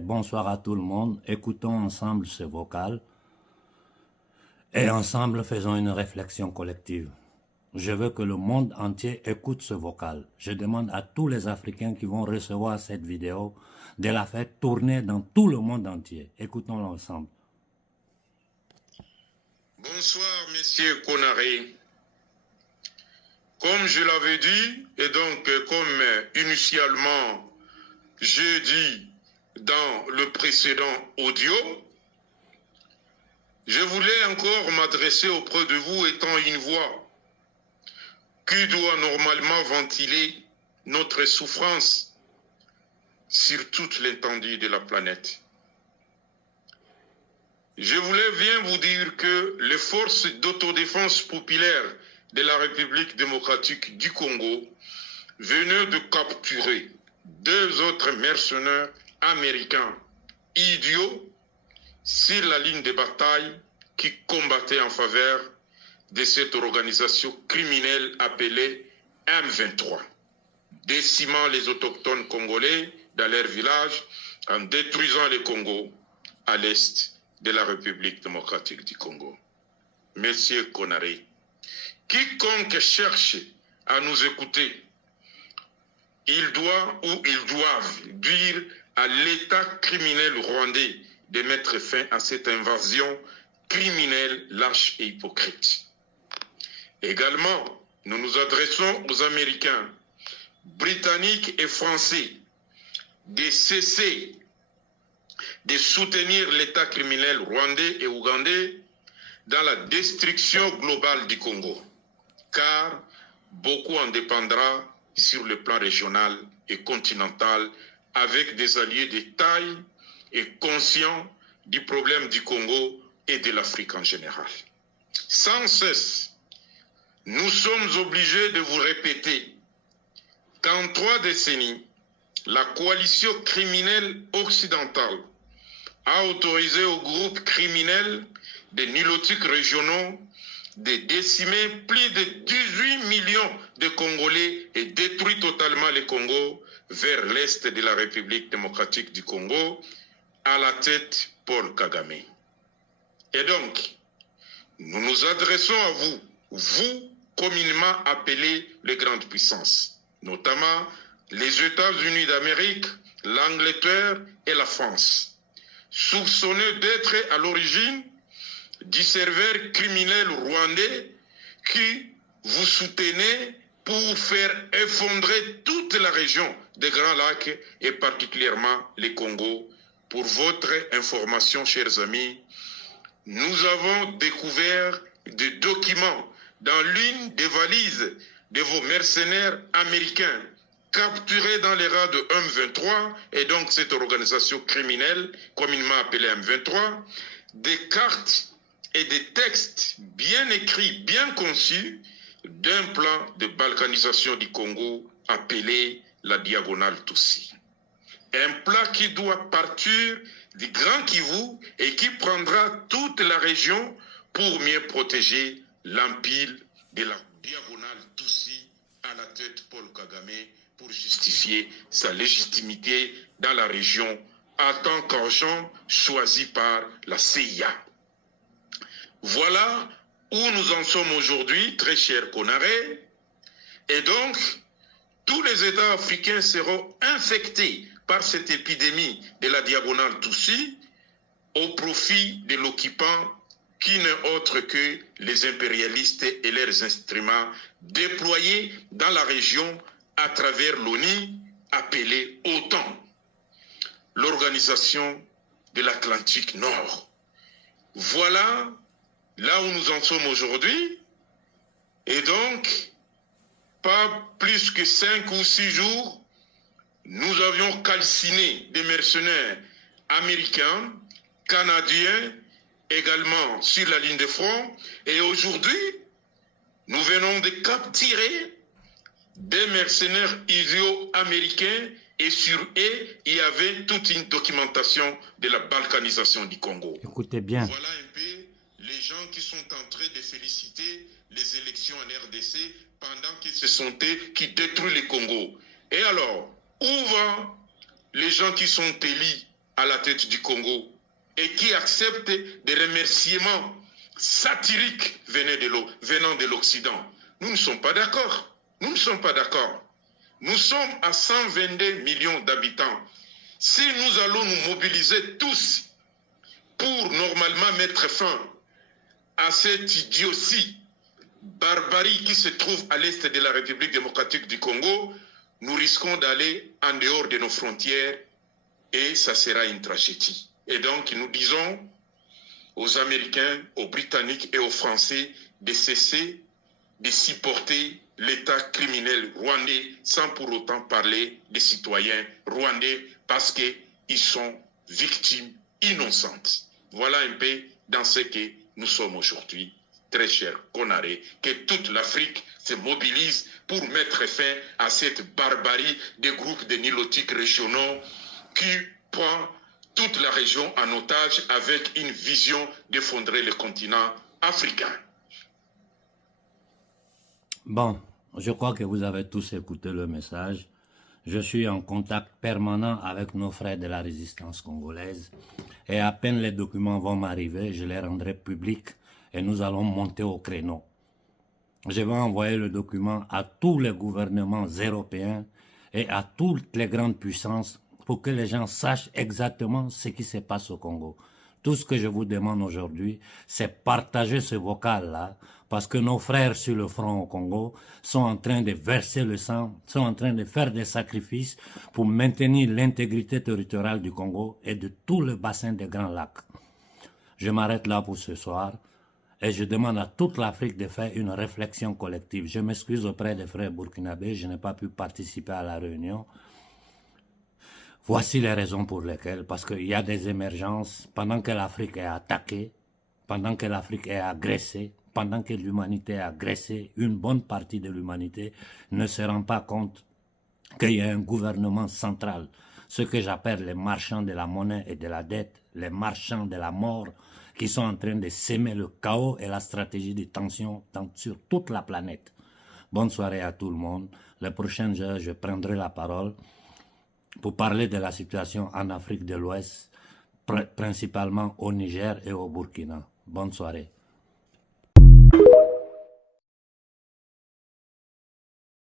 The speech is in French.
Bonsoir à tout le monde. Écoutons ensemble ce vocal et ensemble faisons une réflexion collective. Je veux que le monde entier écoute ce vocal. Je demande à tous les Africains qui vont recevoir cette vidéo de la faire tourner dans tout le monde entier. Écoutons-le ensemble. Bonsoir, messieurs Konaré. Comme je l'avais dit, et donc comme initialement j'ai dit dans le précédent audio, je voulais encore m'adresser auprès de vous étant une voix qui doit normalement ventiler notre souffrance sur toute l'étendue de la planète. Je voulais bien vous dire que les forces d'autodéfense populaire de la République démocratique du Congo venaient de capturer 2 autres mercenaires américains idiots sur la ligne de bataille qui combattaient en faveur de cette organisation criminelle appelée M23, décimant les autochtones congolais dans leur village en détruisant le Congo à l'est de la République démocratique du Congo. Monsieur Konaré, quiconque cherche à nous écouter, il doit ou ils doivent dire à l'État criminel rwandais de mettre fin à cette invasion criminelle, lâche et hypocrite. Également, nous nous adressons aux Américains, Britanniques et Français de cesser de soutenir l'État criminel rwandais et ougandais dans la destruction globale du Congo, car beaucoup en dépendra sur le plan régional et continental avec des alliés de taille et conscients du problème du Congo et de l'Afrique en général. Sans cesse, nous sommes obligés de vous répéter qu'en 3 décennies, la coalition criminelle occidentale a autorisé aux groupes criminels des nilotiques régionaux de décimer plus de 18 millions de Congolais et détruit totalement le Congo vers l'est de la République démocratique du Congo, à la tête Paul Kagame. Et donc, nous nous adressons à vous, vous communément appelés les grandes puissances, notamment les États-Unis d'Amérique, l'Angleterre et la France, soupçonnés d'être à l'origine du serveur criminel rwandais qui vous soutenez pour faire effondrer toute la région des Grands Lacs et particulièrement les Congo. Pour votre information, chers amis, nous avons découvert des documents dans l'une des valises de vos mercenaires américains capturés dans les rats de M23 et donc cette organisation criminelle communément appelée M23, des cartes et des textes bien écrits, bien conçus d'un plan de balkanisation du Congo appelé la diagonale Tutsi. Un plan qui doit partir du Grand Kivu et qui prendra toute la région pour mieux protéger l'empire de la diagonale Tutsi à la tête Paul Kagame pour justifier sa légitimité dans la région en tant qu'agent choisi par la CIA. Voilà où nous en sommes aujourd'hui, très cher Konaré. Et donc, tous les États africains seront infectés par cette épidémie de la diagonale Tutsi au profit de l'occupant qui n'est autre que les impérialistes et leurs instruments déployés dans la région à travers l'ONU appelée OTAN, l'Organisation de l'Atlantique Nord. Voilà là où nous en sommes aujourd'hui. Et donc, pas plus que 5 ou 6 jours, nous avions calciné des mercenaires américains, canadiens, également sur la ligne de front. Et aujourd'hui, nous venons de capturer des mercenaires idiots américains et sur eux, il y avait toute une documentation de la balkanisation du Congo. Écoutez bien. Voilà un peu les gens qui sont en train de féliciter les élections en RDC pendant que ce sont eux qui détruisent le Congo. Et alors, où vont les gens qui sont élus à la tête du Congo et qui accepte des remerciements satiriques venant de l'Occident. Nous ne sommes pas d'accord. Nous ne sommes pas d'accord. Nous sommes à 122 millions d'habitants. Si nous allons nous mobiliser tous pour normalement mettre fin à cette idiotie, barbarie qui se trouve à l'est de la République démocratique du Congo, nous risquons d'aller en dehors de nos frontières et ça sera une tragédie. Et donc nous disons aux Américains, aux Britanniques et aux Français de cesser de supporter l'État criminel rwandais sans pour autant parler des citoyens rwandais parce qu'ils sont victimes innocentes. Voilà un peu dans ce que nous sommes aujourd'hui. Très cher Konaré, que toute l'Afrique se mobilise pour mettre fin à cette barbarie des groupes de nilotiques régionaux qui prend toute la région en otage avec une vision d'effondrer le continent africain. Bon, je crois que vous avez tous écouté le message. Je suis en contact permanent avec nos frères de la résistance congolaise et à peine les documents vont m'arriver, je les rendrai publics et nous allons monter au créneau. Je vais envoyer le document à tous les gouvernements européens et à toutes les grandes puissances pour que les gens sachent exactement ce qui se passe au Congo. Tout ce que je vous demande aujourd'hui, c'est partager ce vocal-là, parce que nos frères sur le front au Congo sont en train de verser le sang, sont en train de faire des sacrifices pour maintenir l'intégrité territoriale du Congo et de tout le bassin des Grands Lacs. Je m'arrête là pour ce soir et je demande à toute l'Afrique de faire une réflexion collective. Je m'excuse auprès des frères burkinabés, je n'ai pas pu participer à la réunion. Voici les raisons pour lesquelles, parce qu'il y a des émergences, pendant que l'Afrique est attaquée, pendant que l'Afrique est agressée, pendant que l'humanité est agressée, une bonne partie de l'humanité ne se rend pas compte qu'il y a un gouvernement central, ce que j'appelle les marchands de la monnaie et de la dette, les marchands de la mort, qui sont en train de s'aimer le chaos et la stratégie de tension sur toute la planète. Bonne soirée à tout le monde. Les prochaines heures, je prendrai la parole pour parler de la situation en Afrique de l'Ouest, principalement au Niger et au Burkina. Bonne soirée.